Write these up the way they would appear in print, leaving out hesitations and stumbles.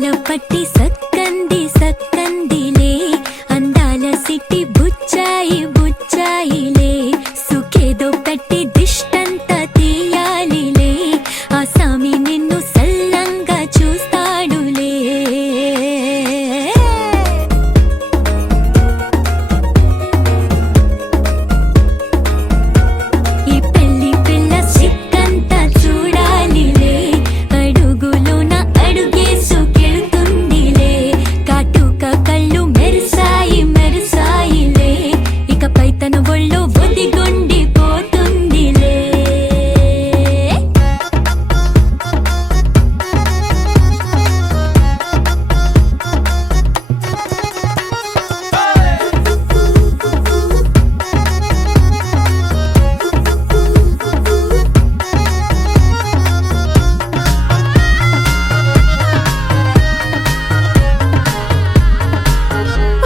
పట్టి సక్కంది సక్కందిలే అందాల సిట్టి బుచ్చాయి బుచ్చాయిలే సుఖేదో పెట్టి దిష్టంతా తీయాలిలే ఆ సామి నిన్ను సల్లంగా చూస్తాడులే ఈ పెళ్లి పిల్ల సిక్కంతా చూడాలిలే అడుగులోన అడుగేసుకెళ్తుందిలే కాటుక కళ్ళు మెరిసాయి మెరిసాయిలే ఇకపై తన ఒళ్ళో ఒదిగొండిపోతుందిలే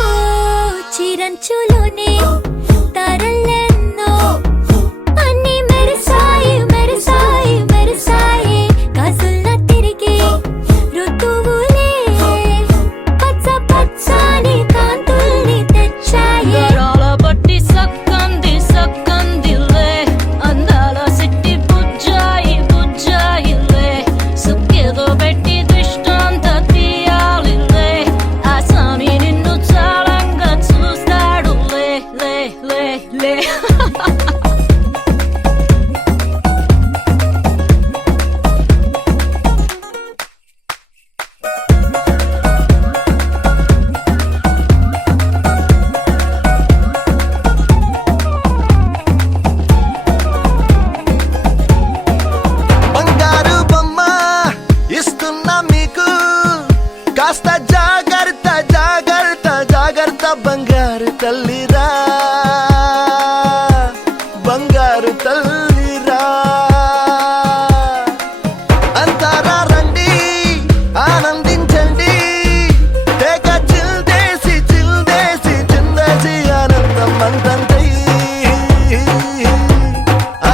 ఓ చిరంచులోనే తారలెన్నో అన్నీ మెరిసాయి మెరిసాయి మెరిసాయి కాసుల్లా తిరిగి ఋతువులే పచ్చ పచ్చని కాంతుల్ని తెచ్చాయి గరాల బట్టి సక్కంది సక్కందిలే అందాల సిట్టి బుజ్జాయి బుజ్జాయిలే సుక్కేదో పెట్టి దిష్టంతా తీయాలిలే ఆ సామి నిన్ను చాలంగా చూస్తాడు లే లే లే లే బంగారు బొమ్మ ఇస్తున్నా మీకు కాస్త జాగ్రత్త జాగ్రత్త జాగ్రత్త బంగారు తల్లిరా బంగారు తల్లిరా అంతారా రండి ఆనందించండి తెగ చిల్దేసి చిల్దేసి చిందేసి ఆనందం అంతంతై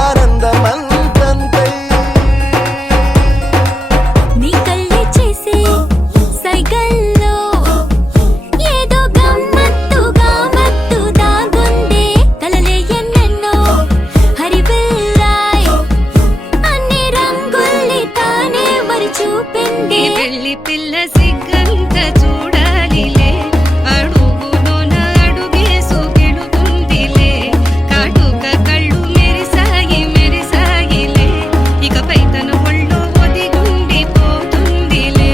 ఆనందం అంతంతై నీ కళ్ళే చేసే సైగల్లో ఏదో గమ్మత్తుగా మత్తు దాగుందే కలలే ఎన్నెన్నో హరివిల్లాయ్ అన్ని రంగుల్ని తానే మరి చూపింది పెళ్లి పిల్ల సిగ్గంత చూడాలిలే అడుగులోన అడుగేసుకెళుతుందిలే కాటుక కళ్ళు మెరిసాయి మెరిసాయిలే ఇకపై తన ఒళ్ళో ఒదిగుండిపోతుందిలే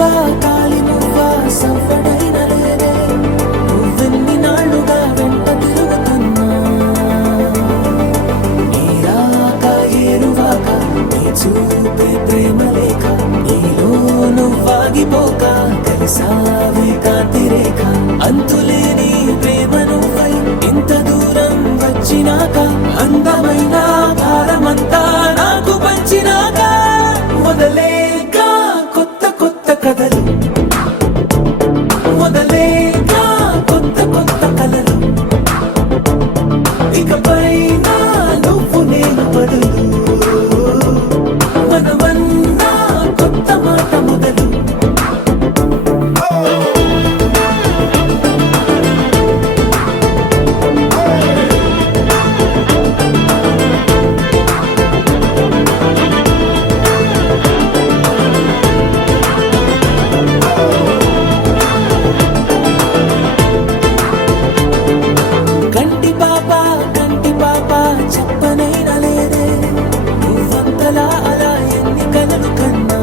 నీలాగా కాలి మువ్వ సవ్వడైన లేదే నువ్వెన్ని నాళ్ళుగా వెంట తిరుగుతున్నా నీరాక ఏరువాక నీ చూపే ప్రేమ లేక నీలో నువ్వాగిపోక కలిసావే కాంతి రేఖ అంతులేని ప్రేమ నువ్వై ఇంత దూరం వచ్చినాక అందమైన భారమంతా నాకు పంచినాక మొదలేక కొత్త కొత్త కథలు మొదలేక కొత్త కొత్త కలలు ఇకపైన నువ్వు నేను బదులు మనమన్నా కొత్త మాట మొదలు కంటి పాప చెప్పనైనా లేదే నువ్వంతలా అలా ఎన్ని కలలు కన్నా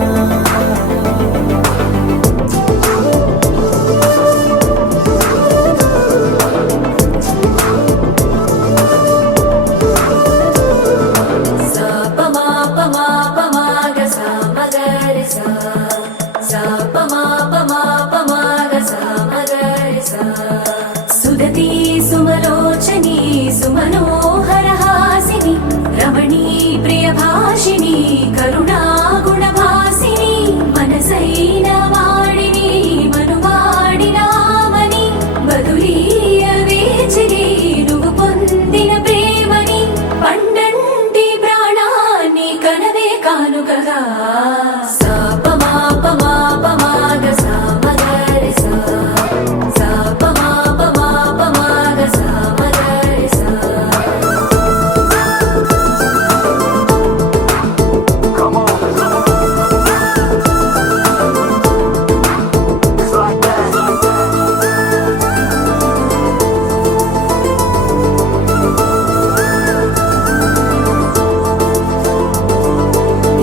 సుదతి సుమలోచని సుమనోహరహాసిని రమణీ ప్రియభాషిణి కరుణా గుణభాసిని మనసైన వాడిని మనువాడినామని బదులీయ వేచిని నువ్వు పొందిన ప్రేమని పండంటి ప్రాణాన్ని కనవే కానుకగా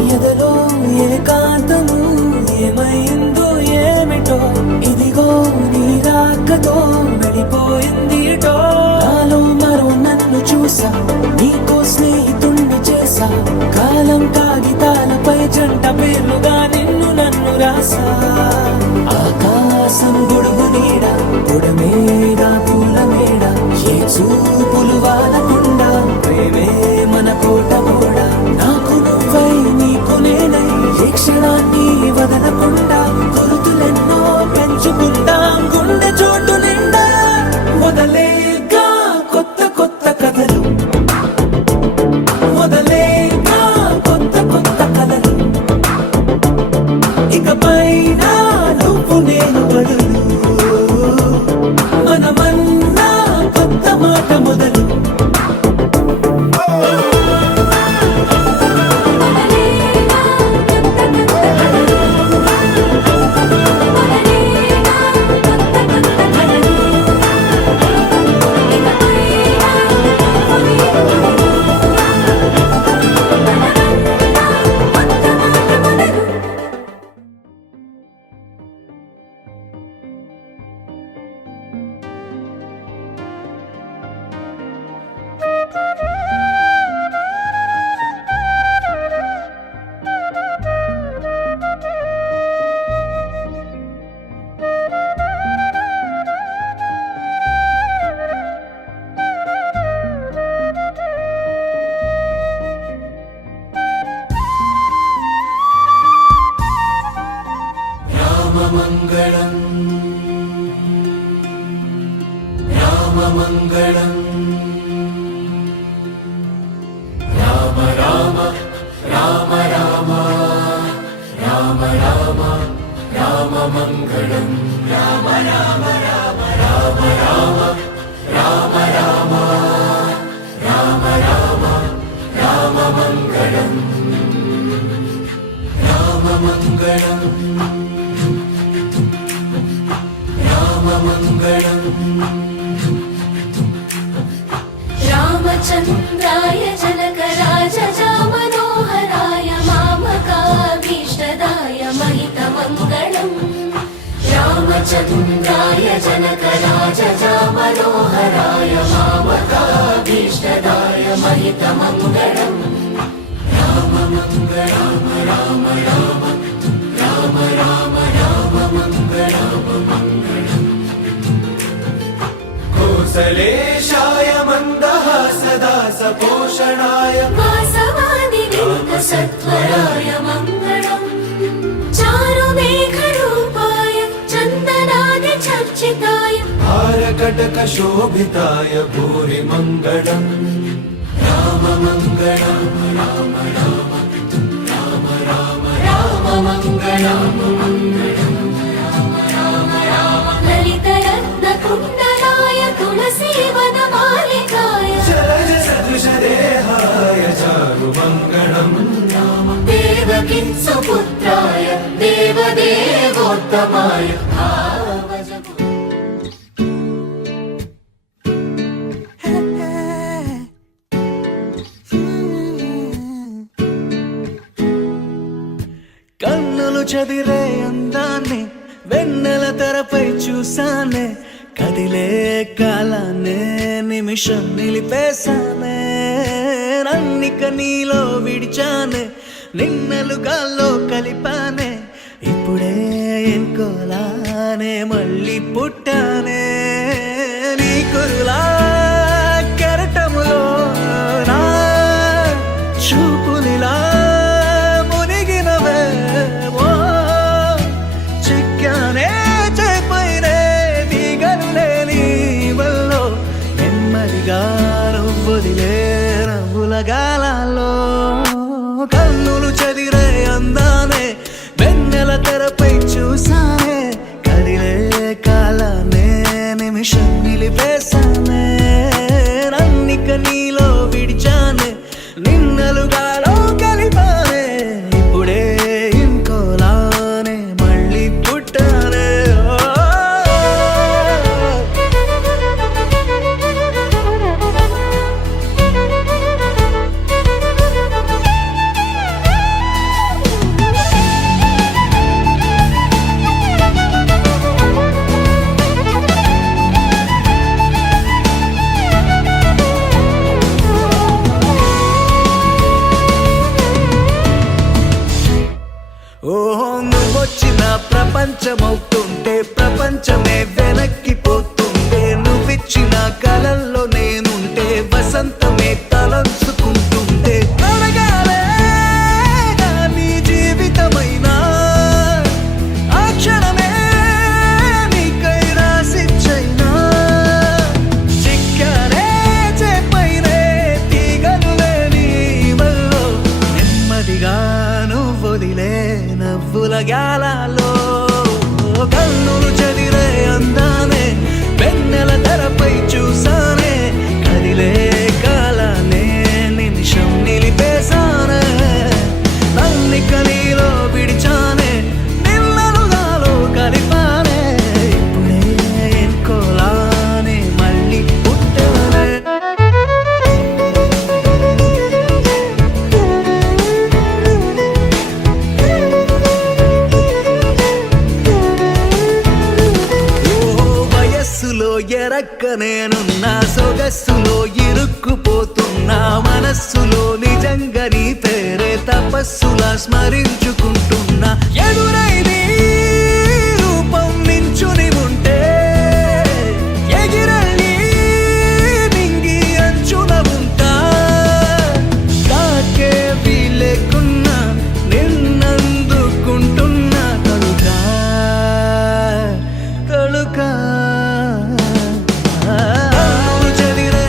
ఎదలో ఏకాంతము ఏమైందో ఏమిటో ఇదిగో నీ రాకతో వెళ్ళిపోయింది నాలో మరో నన్ను చూసా నీకో స్నేహితుణ్ణి చేసా కాలం కాగితాలపై జంట పేర్లుగా నిన్ను నన్ను రాసా ఆకాశం గొడుగు నీడ పొడమేడా పూల మేడ ఏ చూపులు వాలకుండా ప్రేమే మన కోట కూడా నాకు నువ్వై నీకు నేనై ఏ క్షణాన్ని వదలకుండా గుర్తులెన్నో పెంచుకుందాం గుండె చోటు నిండా మొదలేగా కొత్త కొత్త కథలు మొదలేగా కొత్త కొత్త కలలు ఇకపైన నువ్వు నేను బదులు మనమన్నా కొత్త మాట మొదలు రామమంగళం రామమంగళం రామ రామ రామ రామ రామ రామ రామమంగళం రామ రామ రామ రామ రామ రామ రామ రామ రామ రామమంగళం రామమంగళం రామమంగళం రామచంద్రాయ జనకరాజ మనోహరాయ మామకాభీష్టదాయ మహితమంగళం తుంగాయ జనకరాజజా మనోహరాయ మామకాభీష్టదాయ మహితమంగళం कोसलेशाय मन्दहासदा सपोषणाय वासवादिविन्दसत्वराय मङ्गलम् चारुमेघरूपाय चन्दनादिचर्चिताय हारकटकशोभिताय भूरि मङ्गलम् राममङ्गलम् राम राम राम राम राममङ्गलम् ललितरत्नकुण्डलाय तुलसीवनमालिकाय जलज सदृशदेहाय चारुमङ्गलम् देवकी सुपुत्राय देवदेवोत्तमाय भावजगु కన్నులు చదిరే అందాన్ని వెన్నెల తెరపై చూసానే కదిలే కాలాన్నే నిమిషం నిలిపేశానే నన్నిక నీలో విడిచానే నిన్నలుగాల్లో కలిపానే ఇప్పుడే ఇంకోలానే మళ్ళీ పుట్టానే నీ కురులా కెరటములో నా చూపులిలా మునిగినవే ఓ చిక్కానే చేపైనే దిగను లేని వల్లో నెమ్మదిగా నువ్వుదిలే నవ్వుల గాలాల్లో కన్నులు చదిరే అందానే వెన్నెల తెరపై చూసానే కదిలే కాలానే నిమిషం నిలిపేశానే నన్నిక నీలో విడిచానే నిన్నలుగాలో కలిపానే ఇప్పుడే ఇంకోలానే మళ్ళీ పుట్టానే ఓహో నువ్వొచ్చిన ప్రపంచమవుతుంటే ప్రపంచమే వెనక్కిపోతుంటే నువ్విచ్చిన కలల్లో నేనుంటే వసంతమే తలంచుకుంటుంటే అడగాలే నీ జీవితమైనా ఆ క్షణమే నీకై రాసిచ్చైనా చిక్కానే చేపైనే తీగలు లేని వల్లో నెమ్మదిగా నువ్వొదిలే నవ్వుల గాలాలో కన్నులు చదిరే అందానే వెన్నెల తెరపై చూసానే కదిలే కాలానే నిమిషం నిలిపేశానే నన్నిక నీలో విడిచానే నిన్నలుగాలో కలిపానే ఇప్పుడే ఎన్కోలానే మళ్ళీ పుట్టానే వయస్సులో ఎరక్క నేనున్నా సొగస్సులో ఇరుక్కుపోతున్నా మనస్సులో నిజంగా నీ పేరే తపస్సులా స్మరించుకుంటున్నా ఎదురై నీ రూపం నించుని ఉంటే ఎగిరని మింగి అంచున ఉంటా తాకే వీలేకున్నా నిన్నందుకుంటున్నా తలుకా తలుకా కన్నులు చదిరే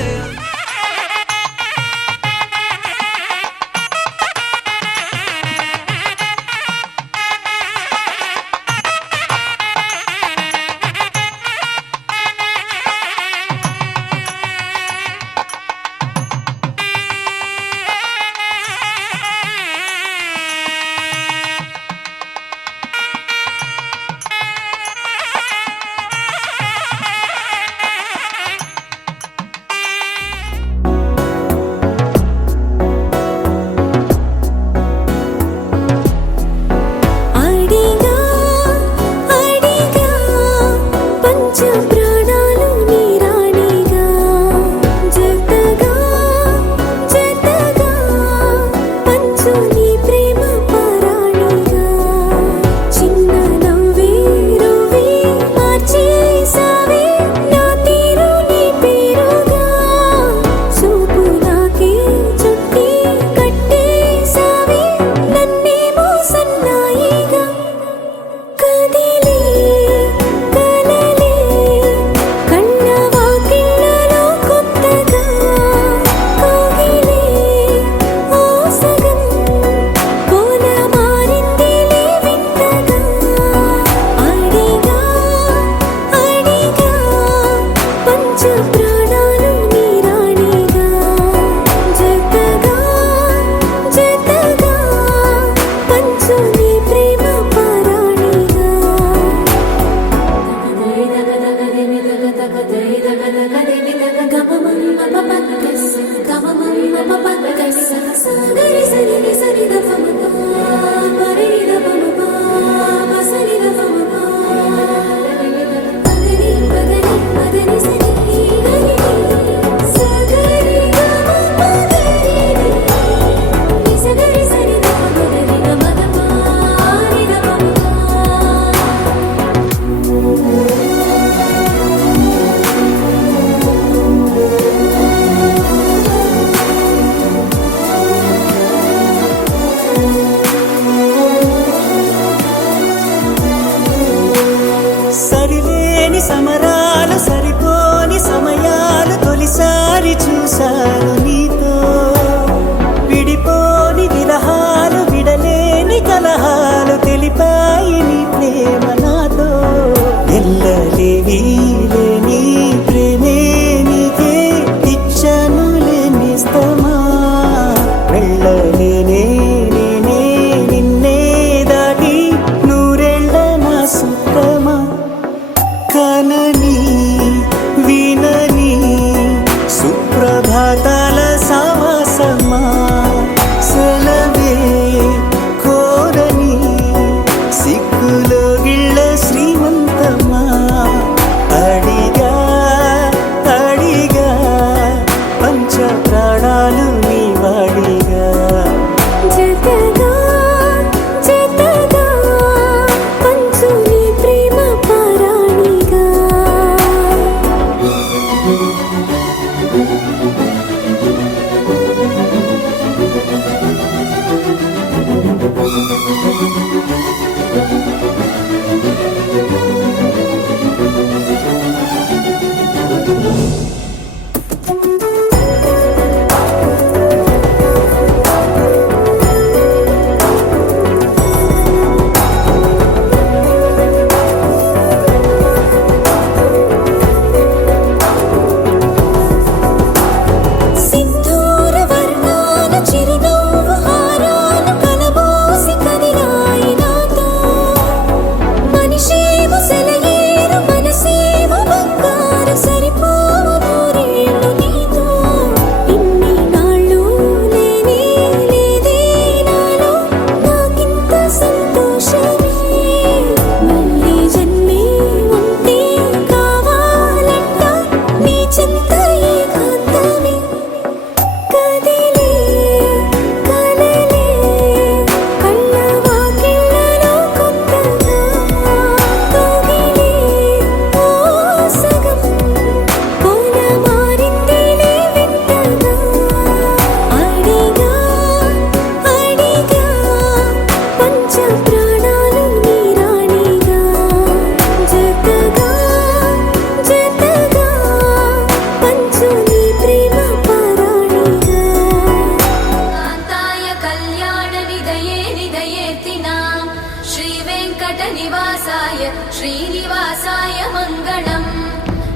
श्रीनिवासाय श्रीनिवासाय मङ्गलम्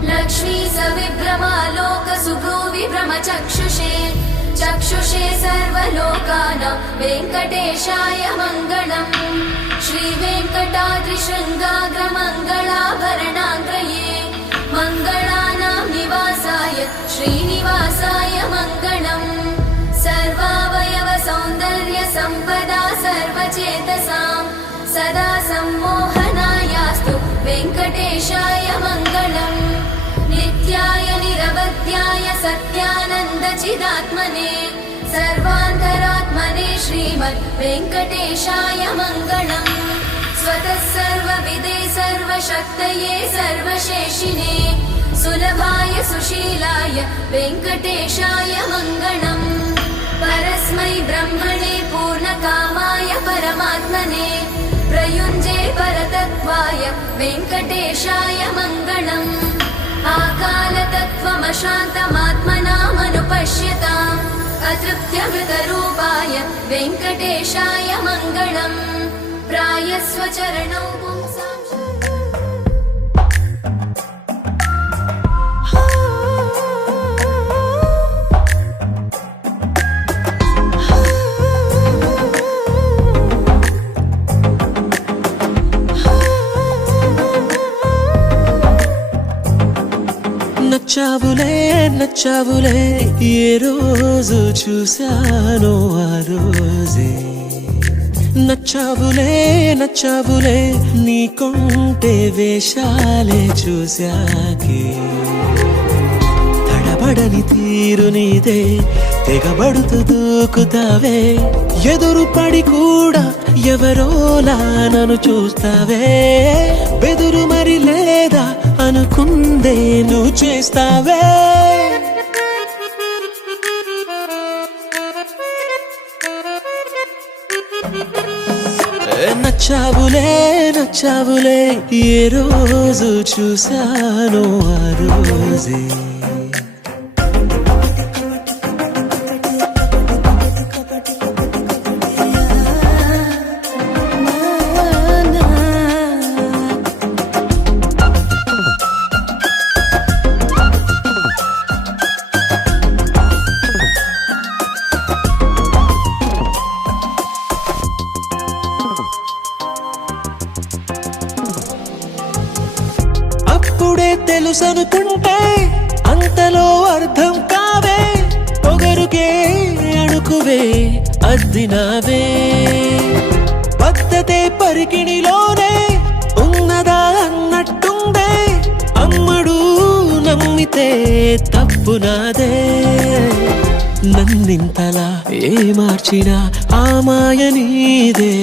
लक्ष्मी सविभ्रमालोकसुभ्रूविभ्रमचक्षुषे चक्षुषे सर्वलोकानां वेङ्कटेशाय मङ्गलम् श्रीवेङ्कटाद्रिशृङ्गाग्रमङ्गलाभरणाग्रये मङ्गलानां निवासाय श्रीनिवासाय मङ्गलम् सर्वावयव सौन्दर्य सम्पदा सर्वचेतसां सदा सम्मोहनायास्तु वेङ्कटेशाय मङ्गलम् नित्याय निरवध्याय सत्यानन्दचिदात्मने सर्वान्तरात्मने श्रीमद् वेङ्कटेशाय मङ्गलम् स्वतः सर्वविदे सर्वशक्तये सर्वशेषिने सुलभाय सुशीलाय वेङ्कटेशाय मङ्गलम् परस्मै ब्रह्मणे पूर्णकामाय परमात्मने प्रयुञ्जे परतत्त्वाय वेङ्कटेशाय मङ्गलम् आकालतत्त्वमशान्तमात्मनामनुपश्यताम् अतृप्त्यमृतरूपाय वेङ्कटेशाय मङ्गलम् प्रायस्वचरणौ पुंसाम् నచ్చావులే నచ్చావులే ఏ రోజు చూశానో ఆ రోజే నచ్చావులే నచ్చావులే నీకుంటే వేషాలే చూశాకే తడబడని తీరు నీదే తెగబడుతూ దూకుతావే ఎదురు పడి కూడా ఎవరోలా నన్ను చూస్తావే బెదురు మరి లేదా అనుకుందే నువ్వు చేస్తావే నచ్చావులే నచ్చావులే ఏ రోజు చూశానో ఆ రోజే తెలుసనుకుంటే అంతలో అర్థం కావే పొగరుకే అణుకువే అద్దినావే పద్ధతే పరికిణిలోనే ఉన్నదా అన్నట్టుందే అమ్మడు నమ్మితే తప్పు నాదే నన్నింతలా ఏ మార్చినా ఆ మాయ నీదే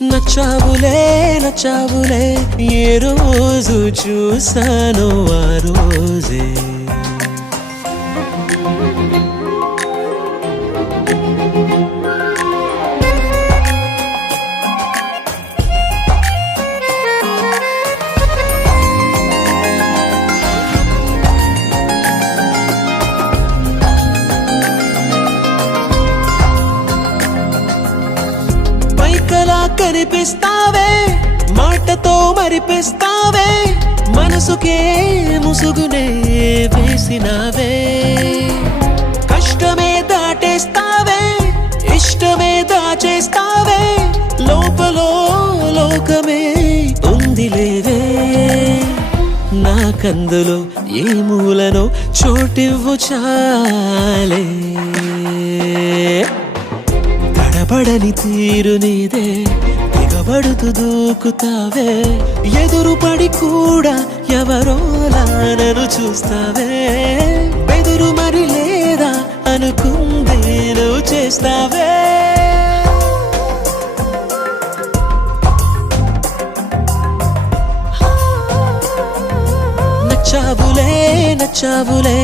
నచ్చావులే నచ్చావులే ఏ రోజు చూశానో ఆ రోజే కనిపిస్తావే మాటతో మరిపిస్తావే మనసుకే ముసుగునే వేసినావే కష్టమే దాటేస్తావే ఇష్టమే దాచేస్తావే లోపలో లోకమే ఉందిలేవే నాకందులో ఏ మూలనో చోటివ్వు చాలే తడబడని తీరు నీదే తెగబడుతూ దూకుతావే ఎదురు పడి కూడా ఎవరోలా నన్ను చూస్తావే బెదురు మరి లేదా అనుకుందే నువ్వు చేస్తావే నచ్చావులే నచ్చావులే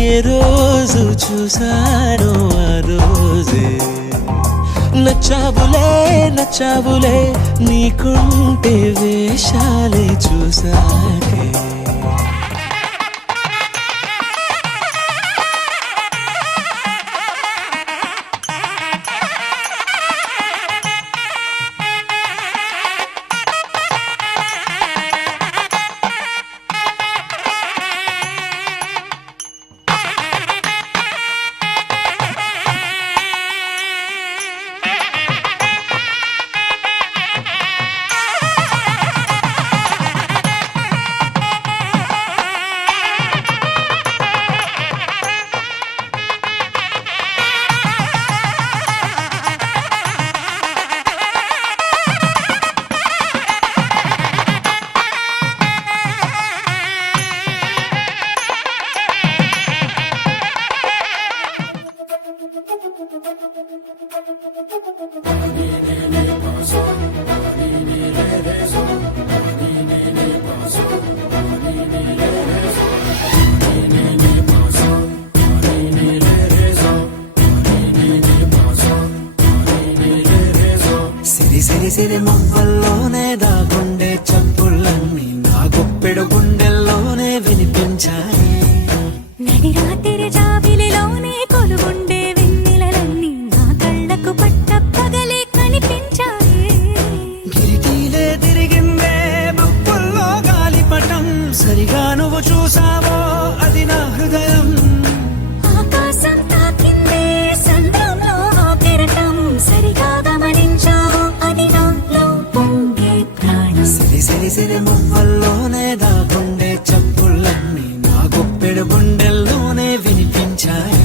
ఏ రోజు చూశానో ఆ రోజే నచ్చావులే నచ్చావులే నీకుంటే వేషాలే చూసాకే సిరి మువ్వల్లోనే దాగుండే చప్పుళ్ళన్నీ నా గుప్పెడు గుండెల్లోనే వినిపించాయి. నడి రాత్రి జాబిలిలోనే కొలువుండే వెన్నెలలన్నీ నా కళ్ళకు పట్ట పగలే కనిపించాయి. గిరిటీలే తిరిగిందే బుక్కుల్లో గాలిపటం, సరిగా నువ్వు చూసావో అది నా హృదయం. ఆకాశం తాకిందే సంద్రంలో ఆ కెరటం, సరిగా గమనించావు అది నాలో పొంగే ప్రాణం. సిరి సిరి సిరి మువ్వల్లోనే దాగుండే చప్పుళ్ళన్నీ నా గుప్పెడు గుండెల్లోనే వినిపించాయి.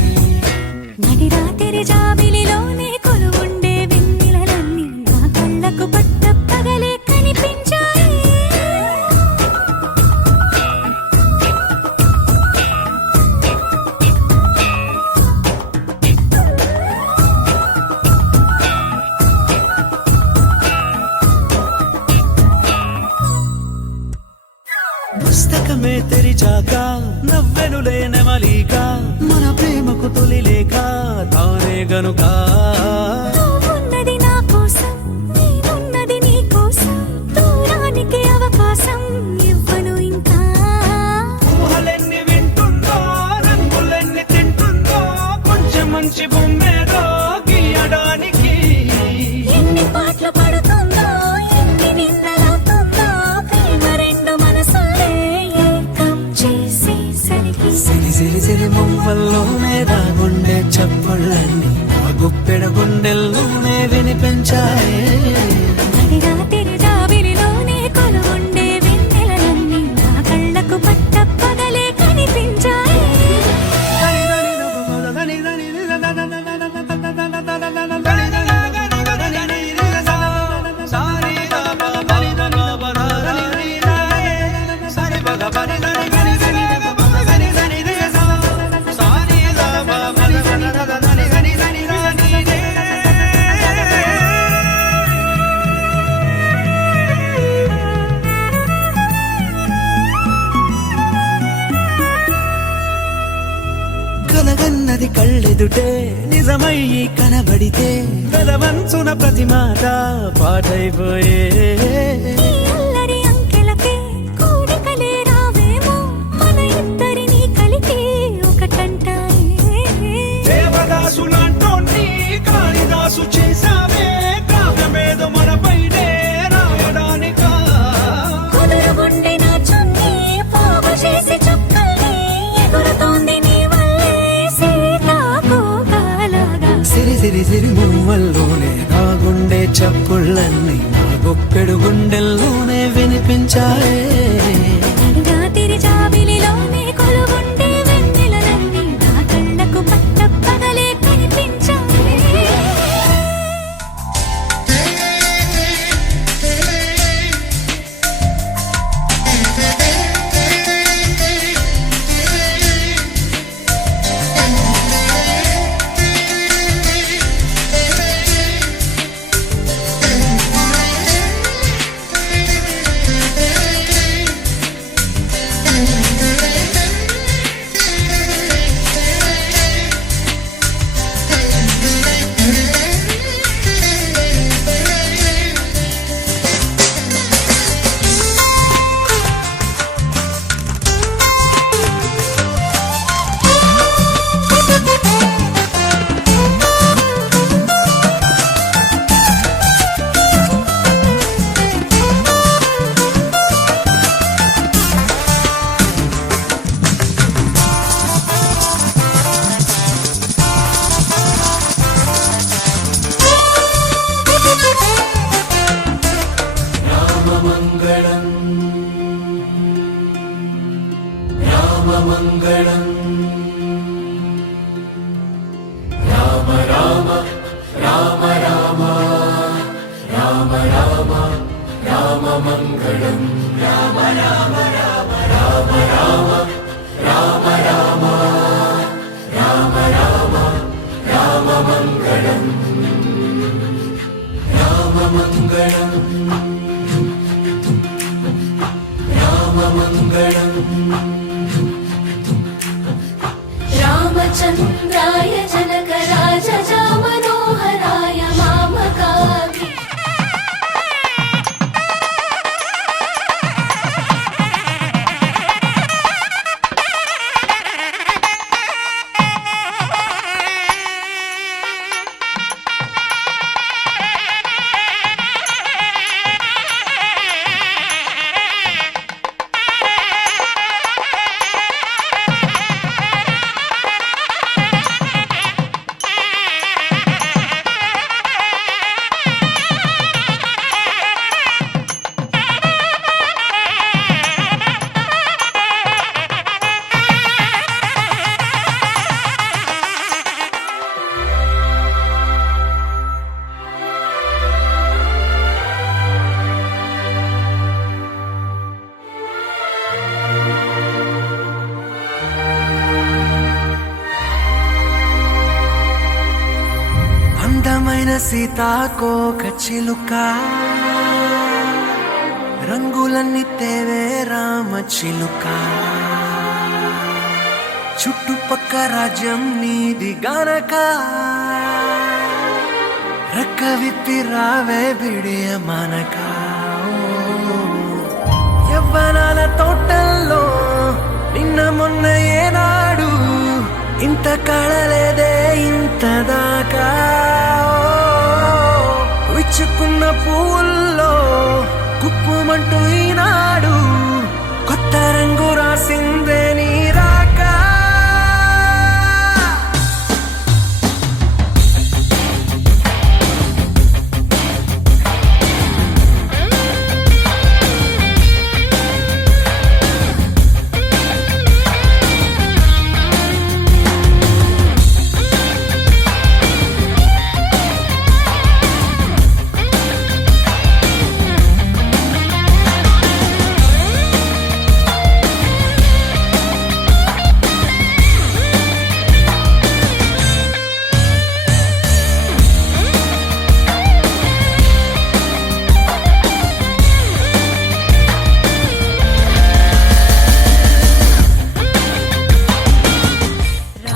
నడి రాత్రి జాబిలిలోనే కొలువుండే వెన్నెలలన్నీ నా కళ్ళకు పట్ట పగలే కనిపించాయి. పుస్తకమే తెరిచాక నవ్వెనులే నెమలిక, మన ప్రేమకు తొలి లేక తానే గనుక. నువ్వున్నది నా కోసం, నేనున్నది నీ కోసం, దూరానికి అవకాశం ఇవ్వను ఇంకా. ఊహలెన్ని వింటుందో, రంగులెన్ని తింటుందో, కొంచెం మంచి బొమ్మేదో గీయడానికి. ఎన్ని పాటలు పడుతుందో, ఎన్ని నిందలవుతుందో, ప్రేమ రెండు మనసులే ఏకం చేసేసరికి. సిరి సిరి సిరి మువ్వల్లోనే దాగుండే చప్పుళ్ళన్నీ నా గుప్పెడు గుండెల్లోనే వినిపించాయి. నడి రాత్రి జాబిలిలోనే కొలువుండే వెన్నెలలన్నీ నా కళ్ళకు పట్ట పగలే కనిపించాయి. కలగన్నది కళ్ళెదుటే నిజమయ్యి కనబడితే, కలవంచున ప్రతి మాట పాటైపోయే. ఈ అల్లరి అంకెలకే కూడికలే రావేమో, మన ఇద్దరిని కలిపి ఒకటంటాయే. దేవదాసులాంటోన్ని కాళిదాసు చేసావే, కావ్యమేదో మనపైనే రాయడానికా. కుదురుగుండె నా చున్నీ పోగు చేసి చుక్కల్ని ఎగురుతోంది నీ వల్లే సీతాకోకలాగా. సిరి సిరి సిరి మువ్వల్లోనే దాగుండే చప్పుళ్ళన్నీ నా గుప్పెడు గుండెల్లోనే వినిపించాయే. నడి రాత్రి జాబిలిలోనే కొలువుండే వెన్నెలలన్నీ నా కళ్ళకు పట్ట పగలే కనిపించాయి. रामचन्द्राय जनकराज मनोहराय मामकामि సీతాకోక చిలుక రంగులన్నీ తేవే రామ చిలుక చుట్టుపక్క రాజ్యం నీది గనక రెక్క విప్పి రావే బిడియ మనక యవ్వనాల తోటల్లో నిన్న మొన్న ఏనాడు ఇంత కళలేదే ఇంత దాకా విచ్చుకున్న పువ్వుల్లో కుప్పుమంటూ ఈనాడు కొత్త రంగు రాసిందే నీ రాక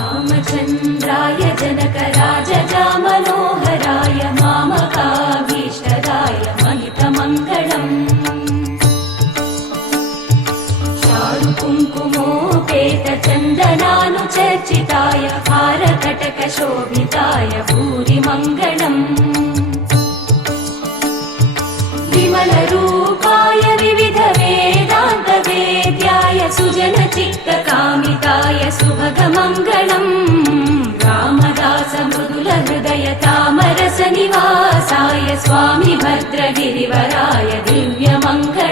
रामचन्द्राय जनकराजजामनोहराय मामकाभीष्टदाय महितमङ्गलम् चारुकुङ्कुमोपेतचन्दनानुचर्चिताय हारकटकशोभिताय भूरिमङ्गलम् विमलरूपाय विविधवेदान्तवेद्याय सुजनचित्तकामिताय सुभगमङ्गलम् रामदास मृदुलहृदय तामरसनिवासाय स्वामि भद्रगिरिवराय दिव्यमङ्गलम्